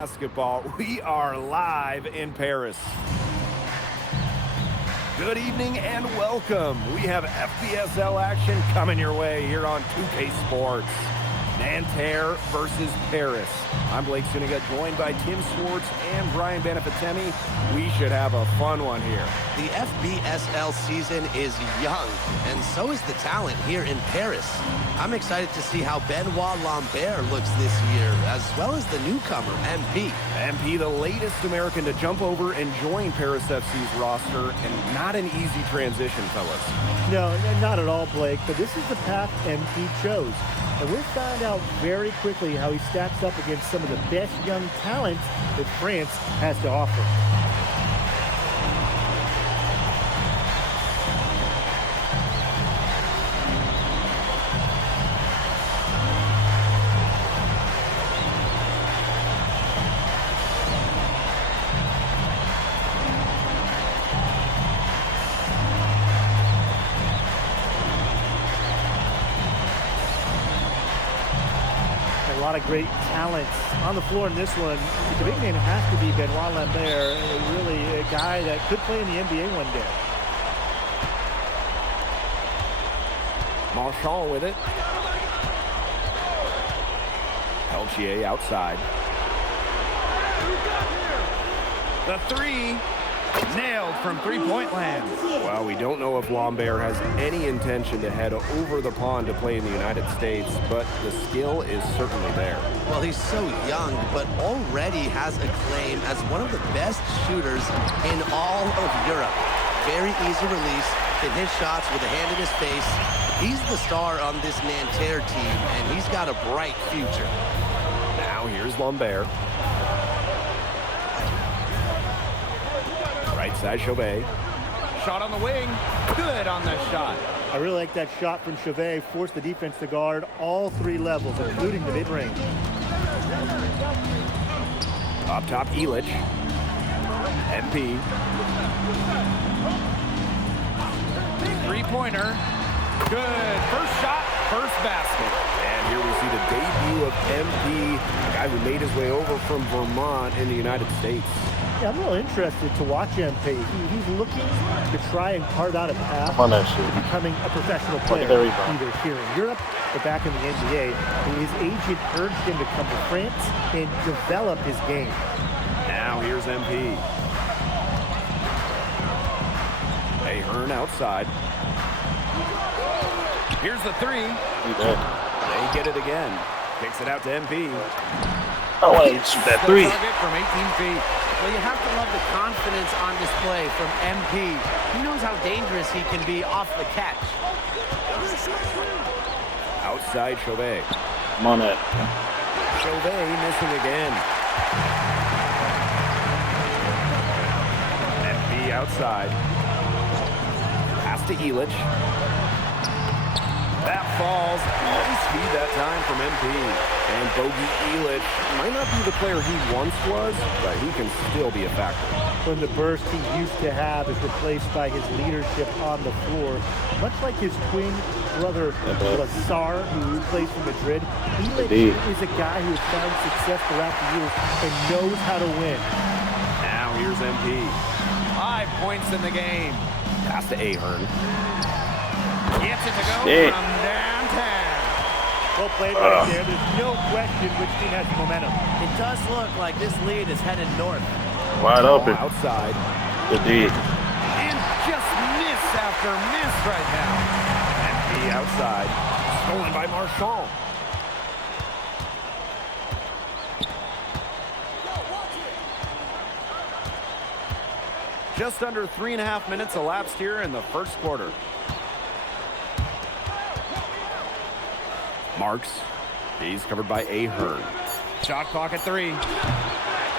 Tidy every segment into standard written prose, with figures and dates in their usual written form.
Basketball. We are live in Paris. Good evening and welcome. We have FBSL action coming your way here on 2K Sports. Nanterre versus Paris. I'm Blake Zuniga, joined by Tim Swartz and Brian Benefatemi. We should have a fun one here. The FBSL season is young, and so is the talent here in Paris. I'm excited to see how Benoit Lambert looks this year, as well as the newcomer, MP. MP, the latest American to jump over and join Paris FC's roster, and not an easy transition, fellas. No, not at all, Blake, but this is the path MP chose. And we'll find out very quickly how he stacks up against some of the best young talents that France has to offer. A lot of great talents on the floor in this one. The big name has to be Benoit Lambert, really a guy that could play in the NBA one day. Marchand with it. Peltier outside. The three. Nailed from three-point land. Well, we don't know if Lambert has any intention to head over the pond to play in the United States, but the skill is certainly there. Well, he's so young, but already has a claim as one of the best shooters in all of Europe. Very easy release, can hit shots with a hand in his face. He's the star on this Nanterre team, and he's got a bright future. Now here's Lambert. Right side, Chauvet. Shot on the wing. Good on the shot. I really like that shot from Chauvet. Forced the defense to guard all three levels, including the mid-range. Up top, Illich. MP. Three-pointer. Good. First shot, first basket. And here we see the debut of MP, a guy who made his way over from Vermont in the United States. Yeah, I'm real interested to watch MP. He's looking to try and carve out a path to becoming a professional player, either here in Europe or back in the NBA. His agent urged him to come to France and develop his game. Now here's MP. Ahern outside. Here's the three. They get it again. Kicks it out to MP. Oh, I didn't shoot that three. From 18 feet. Well, you have to love the confidence on display from MP. He knows how dangerous he can be off the catch. Outside Chauvet. I'm on it. Chauvet missing again. MP outside. Pass to Illich. That falls. Nice feed that time from MP. And Bogey Illich might not be the player he once was, but he can still be a factor. When the burst he used to have is replaced by his leadership on the floor, much like his twin brother Lazar, who plays for Madrid, Illich is a guy who has found success throughout the years and knows how to win. Now here's MP. 5 points in the game. Pass to Ahern. Gets it to go from downtown. Well played right there. There's no question which team has the momentum. It does look like this lead is headed north. Wide open. Outside. Good D. And just miss after miss right now. MP outside. Stolen by Marchand. Just under 3.5 minutes elapsed here in the first quarter. Marks. He's covered by Ahern. Shot clock at 3.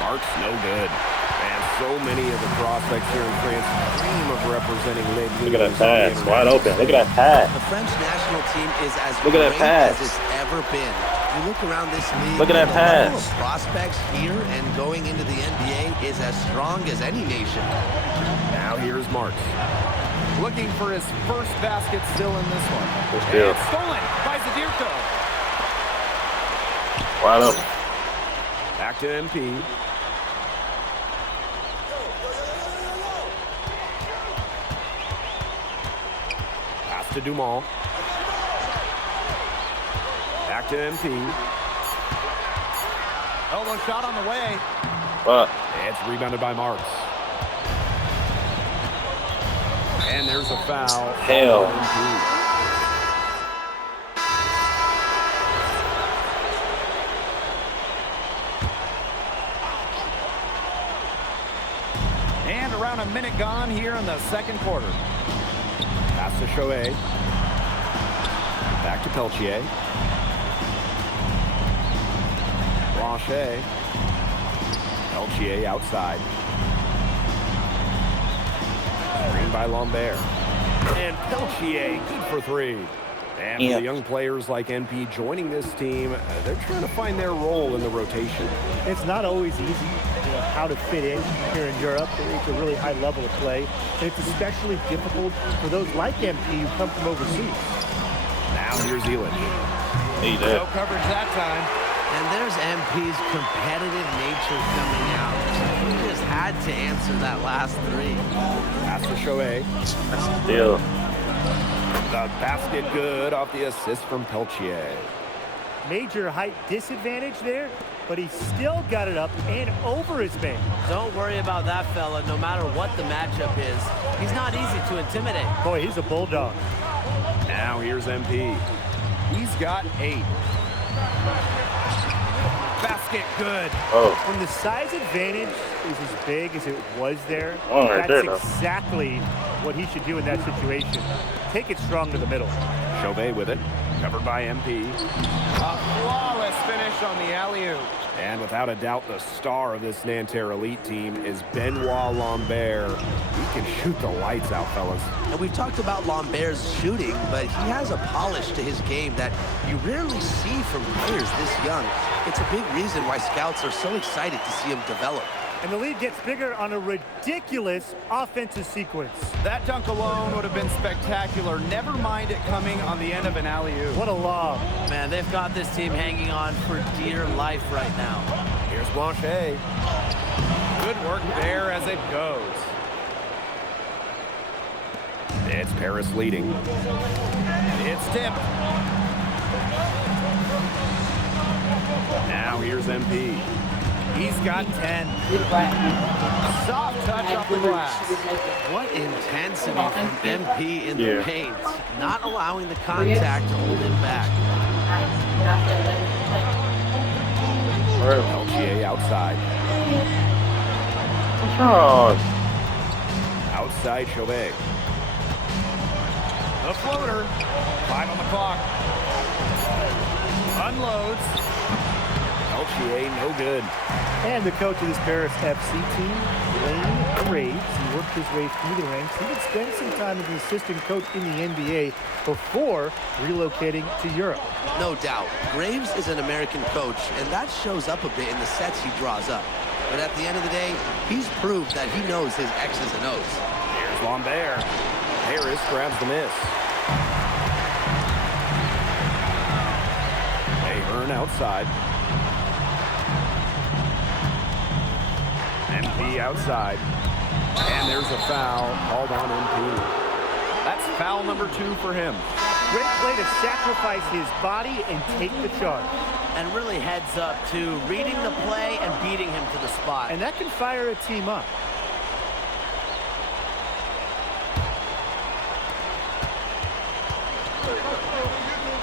Marks, no good. And so many of the prospects here in France dream of representing Les Bleus. Look at that pass. Wide open. Look at that pass. The French national team is as Look at that great pass. as it's ever been. You look around this league, Look at that the level pass. of prospects here and going into the NBA is as strong as any nation. Now here's Marks. Looking for his first basket still in this one. And stolen by Zadirko. Wide open. Back to MP. Pass to Dumont. Back to MP. Elbow shot on the way. It's rebounded by Marks. And there's a foul. Hell. And around a minute gone here in the second quarter. Pass to Chauvet. Back to Peltier. Blanchet. Peltier outside. Screen by Lambert. And Peltier, good for three. And for the young players like NP joining this team, they're trying to find their role in the rotation. It's not always easy, how to fit in here in Europe. It's a really high level of play. And it's especially difficult for those like MP who come from overseas. Now here's Elich. No coverage that time. And there's MP's competitive nature coming out. He just had to answer that last three. Pass to Chauvet. Still. The basket good off the assist from Peltier. Major height disadvantage there, but he still got it up and over his man. Don't worry about that fella, no matter what the matchup is. He's not easy to intimidate. Boy, he's a bulldog. Now here's MP. He's got 8. Basket good. When the size advantage is as big as it was there, right that's there, exactly what he should do in that situation. Take it strong to the middle. Chauvet with it. Covered by MP. A flawless finish on the alley-oop. And without a doubt, the star of this Nanterre elite team is Benoit Lambert. He can shoot the lights out, fellas. And we've talked about Lambert's shooting, but he has a polish to his game that you rarely see from players this young. It's a big reason why scouts are so excited to see him develop. And the lead gets bigger on a ridiculous offensive sequence. That dunk alone would have been spectacular. Never mind it coming on the end of an alley-oop. What a lob. Man, they've got this team hanging on for dear life right now. Here's Blanchet. Good work there as it goes. It's Paris leading. It's tipped. Now here's MP. He's got 10. Soft touch off the glass. What intensity from MP in the paint. Not allowing the contact to hold him back. Peltier outside. Outside Chauvet. The floater. 5 on the clock. Unloads. Peltier, no good. And the coach of this Paris FC team, Wayne Graves, he worked his way through the ranks. He would spend some time as an assistant coach in the NBA before relocating to Europe. No doubt. Graves is an American coach, and that shows up a bit in the sets he draws up. But at the end of the day, he's proved that he knows his X's and O's. Here's Lambert. Harris grabs the miss. Ahern outside. MP outside. And there's a foul called on MP. That's foul number 2 for him. Great play to sacrifice his body and take the charge. And really heads up to reading the play and beating him to the spot. And that can fire a team up.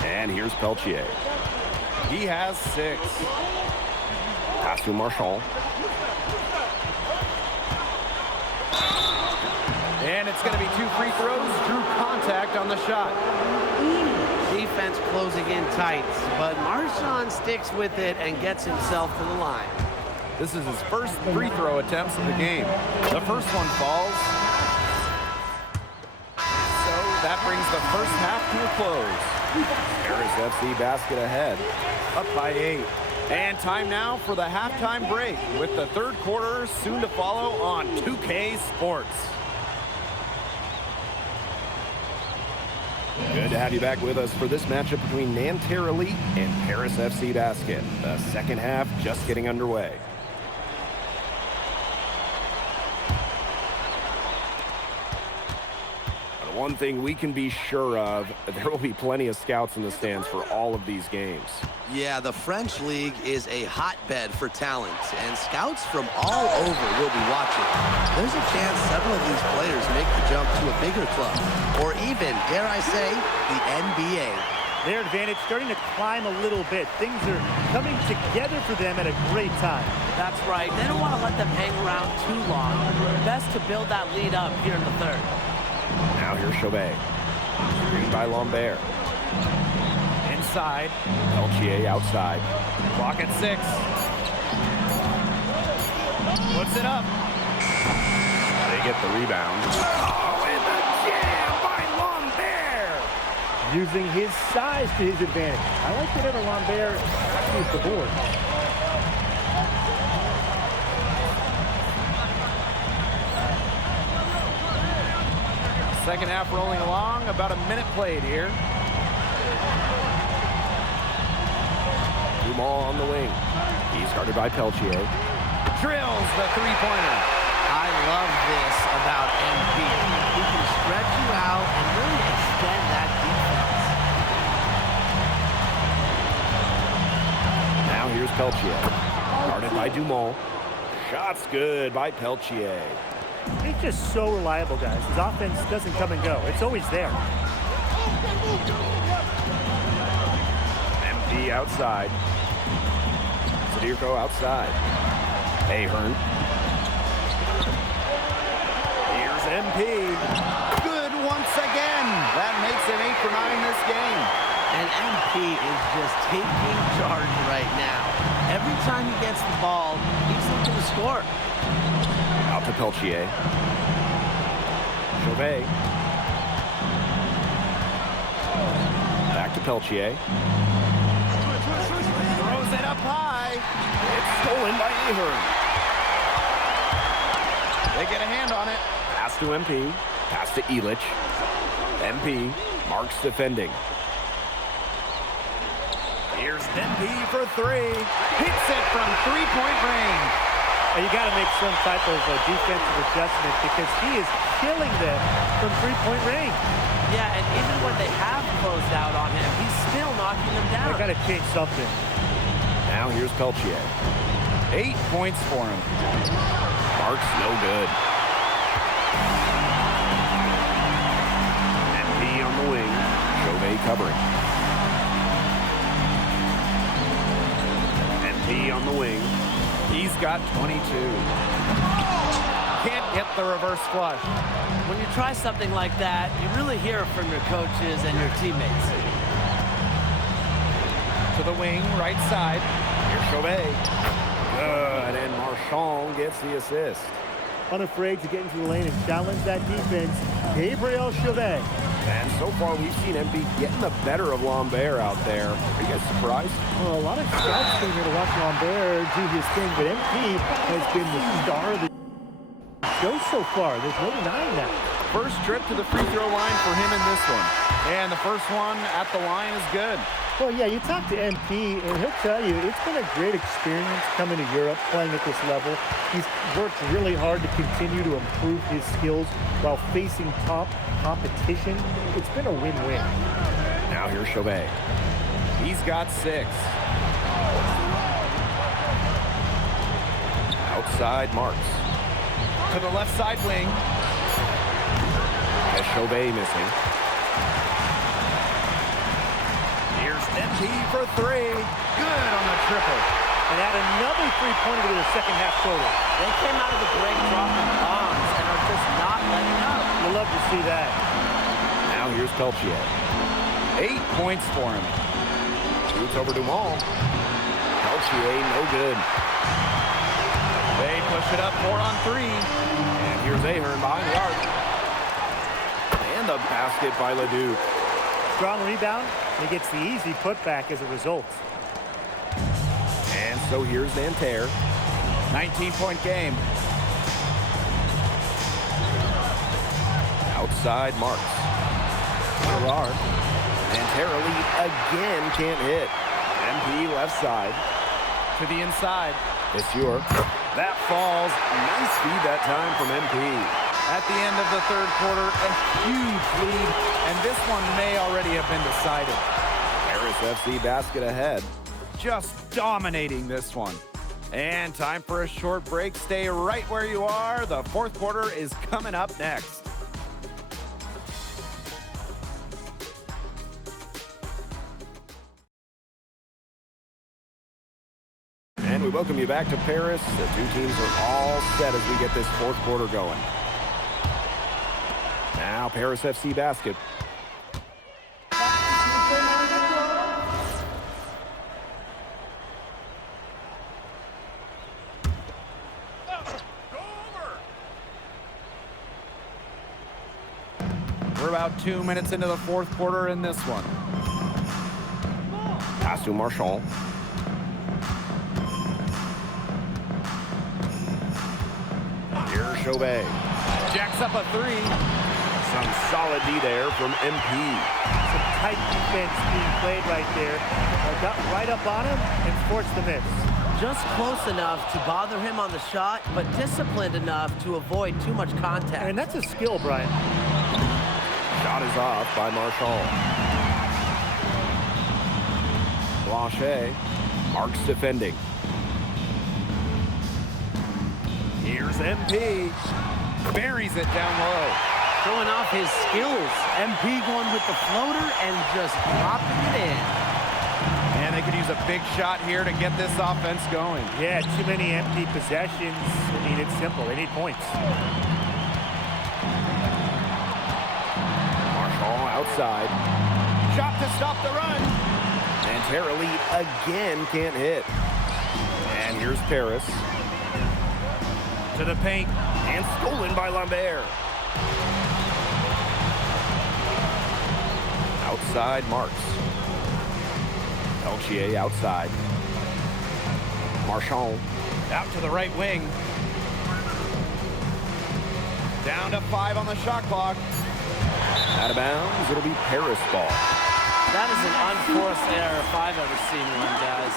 And here's Peltier. He has 6. Pass to Marchand. And it's going to be 2 free throws. Drew contact on the shot. Defense closing in tight, but Marchand sticks with it and gets himself to the line. This is his first free throw attempts of the game. The first one falls. So that brings the first half to a close. Paris FC basket ahead, up by 8. And time now for the halftime break with the third quarter soon to follow on 2K Sports. Good to have you back with us for this matchup between Nanterre Elite and Paris FC Basket. The second half just getting underway. But one thing we can be sure of, there will be plenty of scouts in the stands for all of these games. Yeah, the French League is a hotbed for talent, and scouts from all over will be watching. There's a chance several of these players make the jump to a bigger club, or even, dare I say, the NBA. Their advantage starting to climb a little bit. Things are coming together for them at a great time. That's right. They don't want to let them hang around too long. Best to build that lead up here in the third. Now here's Chauvet. Screened by Lambert. Inside. Peltier outside. Clock at 6. Puts it up. They get the rebound. Oh, and the jam by Lambert. Using his size to his advantage. I like whenever Lambert uses the board. Second half rolling along. About a minute played here. Dumont on the wing. He's guarded by Peltier. Drills the three-pointer. I love this about MP. He can stretch you out and really extend that defense. Now here's Peltier. Guarded by Dumont. Shots good by Peltier. He's just so reliable, guys. His offense doesn't come and go. It's always there. MP outside. Zadirko outside. Ahern. Here's MP. Good once again. That makes it 8 for 9 this game. And MP is just taking charge right now. Every time he gets the ball, he's looking to score. Out to Peltier. Chauvet. Back to Peltier. Throws it up high. It's stolen by Ahern. They get a hand on it. Pass to MP. Pass to Elich. MP marks defending. Here's MP for 3. Hits it from three-point range. And you got to make some type of defensive adjustment because he is killing them from three-point range. Yeah, and even when they have closed out on him, he's still knocking them down. They got to change something. Now here's Peltier. 8 points for him. Mark's no good. MP on the wing. Chauvet covering. MP on the wing. He's got 22. Can't get the reverse flush. When you try something like that, you really hear it from your coaches and your teammates. To the wing, right side. Here's Chauvet. Good, and Marchand gets the assist. Unafraid to get into the lane and challenge that defense, Gabriel Chauvet. And so far, we've seen MP getting the better of Lambert out there. Are you guys surprised? Well, a lot of scouts came here to watch Lambert do his thing, but MP has been the star of the show so far. There's no denying that. First trip to the free throw line for him in this one. And the first one at the line is good. Well, yeah, you talk to MP, and he'll tell you it's been a great experience coming to Europe, playing at this level. He's worked really hard to continue to improve his skills while facing top competition. It's been a win-win. Now here's Chauvet. He's got 6. Outside Marks. To the left side wing. As Chauvet missing. Here's MP for 3. Good on the triple. And add another three-pointer to the second half total. They came out of the break dropping bombs and are just not letting up. You love to see that. Now here's Peltier. 8 points for him. Shoots over Dumont. Peltier, no good. They push it up 4 on 3. And here's Ahern behind the arc. And the basket by Leduc. Strong rebound, and he gets the easy putback as a result. And so here's Nanterre. 19-point game. Outside Marks. Gerard. Nanterre lead again can't hit. MP left side. To the inside. Monsieur. That falls. Nice feed that time from MP. At the end of the third quarter, a huge lead, and this one may already have been decided. Paris FC basket ahead. Just dominating this one. And time for a short break. Stay right where you are. The fourth quarter is coming up next. And we welcome you back to Paris. The two teams are all set as we get this fourth quarter going. Now Paris FC basket. We're about 2 minutes into the fourth quarter in this one. Pass to Marchand. Here's Chauvet. Jacks up a three. Some solid D there from MP. Some tight defense being played right there. Got right up on him and forced the miss. Just close enough to bother him on the shot, but disciplined enough to avoid too much contact. And that's a skill, Brian. Shot is off by Marchand. Blanchet. Marks defending. Here's MP. Buries it down low. Showing off his skills. MP going with the floater and just dropping it in. And they could use a big shot here to get this offense going. Yeah, too many empty possessions. I mean, it's simple. They need points. Marchand outside. Shot to stop the run. And Terra lead again can't hit. And here's Paris. To the paint. And stolen by Lambert. Outside Marks. Peltier outside. Marchand. Out to the right wing. Down to 5 on the shot clock. Out of bounds. It'll be Paris ball. That is an unforced error if I've ever seen one, guys.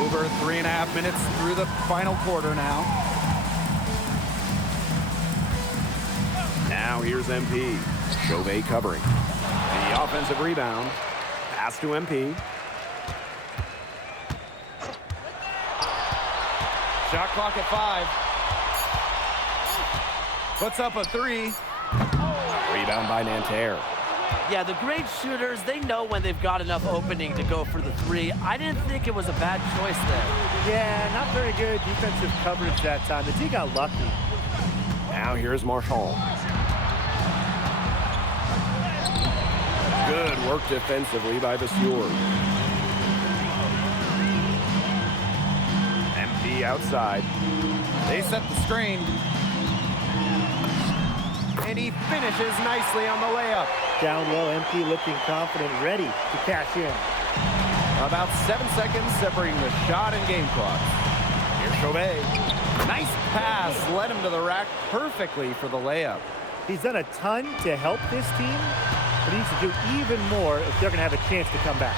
Over 3.5 minutes through the final quarter now. Now here's MP. Chauvet covering. The offensive rebound. Pass to MP. Shot clock at 5. Puts up a 3. Rebound by Nanterre. Yeah, the great shooters, they know when they've got enough opening to go for the 3. I didn't think it was a bad choice there. Yeah, not very good defensive coverage that time. The team got lucky. Now here's Marchand. Good work defensively by Vasseur. MP outside. They set the screen. And he finishes nicely on the layup. Down low, MP looking confident, ready to cash in. About 7 seconds separating the shot and game clock. Here's Chauvet. Nice pass, led him to the rack perfectly for the layup. He's done a ton to help this team, but he needs to do even more if they're going to have a chance to come back.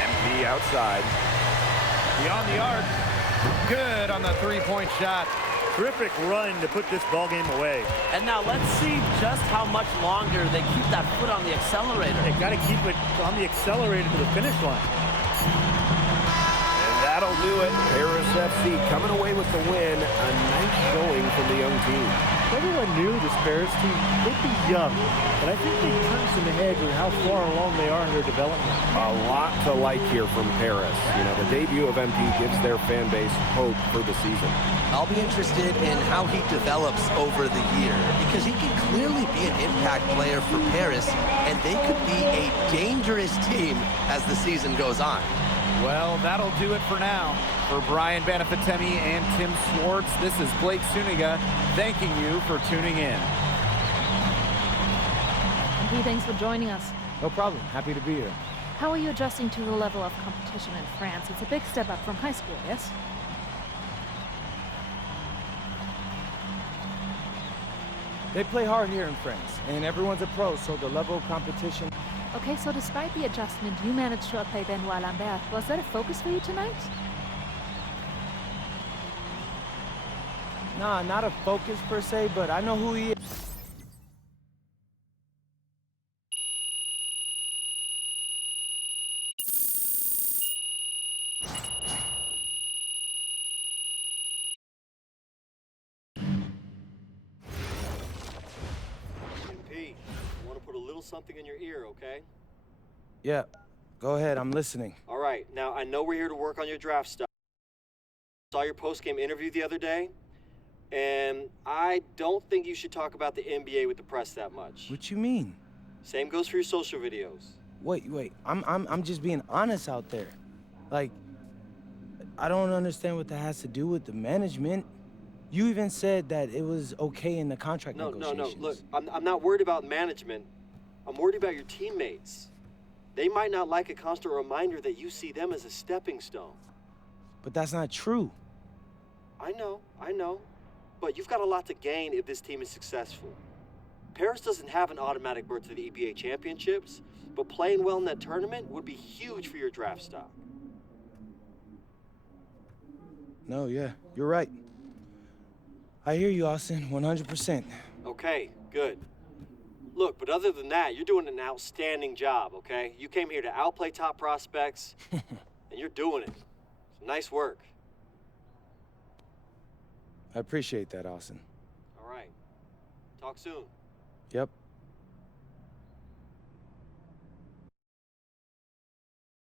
MP outside. Beyond the arc. Good on the three-point shot. Terrific run to put this ball game away. And now let's see just how much longer they keep that foot on the accelerator. They got to keep it on the accelerator to the finish line. And that'll do it. Paris FC coming away with the win. A nice showing from the young team. Everyone knew this Paris team, they'd be young, but I think they turned some heads with how far along they are in their development. A lot to like here from Paris. You know, the debut of MP gives their fan base hope for the season. I'll be interested in how he develops over the year because he can clearly be an impact player for Paris, and they could be a dangerous team as the season goes on. Well, that'll do it for now. For Brian Banafitemi and Tim Swartz, this is Blake Suniga thanking you for tuning in. MP, thanks for joining us. No problem. Happy to be here. How are you adjusting to the level of competition in France? It's a big step up from high school, yes? They play hard here in France, and everyone's a pro, so the level of competition... Okay, so despite the adjustment, you managed to outplay Benoit Lambert. Was that a focus for you tonight? Nah, not a focus per se, but I know who he is. MP, I want to put a little something in your ear, okay? Yeah, go ahead, I'm listening. All right, now I know we're here to work on your draft stuff. Saw your post-game interview the other day, and I don't think you should talk about the NBA with the press that much. What you mean? Same goes for your social videos. Wait, I'm just being honest out there. Like, I don't understand what that has to do with the management. You even said that it was okay in the contract negotiations. No, look, I'm not worried about management. I'm worried about your teammates. They might not like a constant reminder that you see them as a stepping stone. But that's not true. I know. But you've got a lot to gain if this team is successful. Paris doesn't have an automatic berth to the EPA championships, but playing well in that tournament would be huge for your draft stock. No, yeah, you're right. I hear you, Austin, 100%. Okay, good. Look, but other than that, you're doing an outstanding job, okay? You came here to outplay top prospects, and you're doing it. Nice work. I appreciate that, Austin. All right. Talk soon. Yep.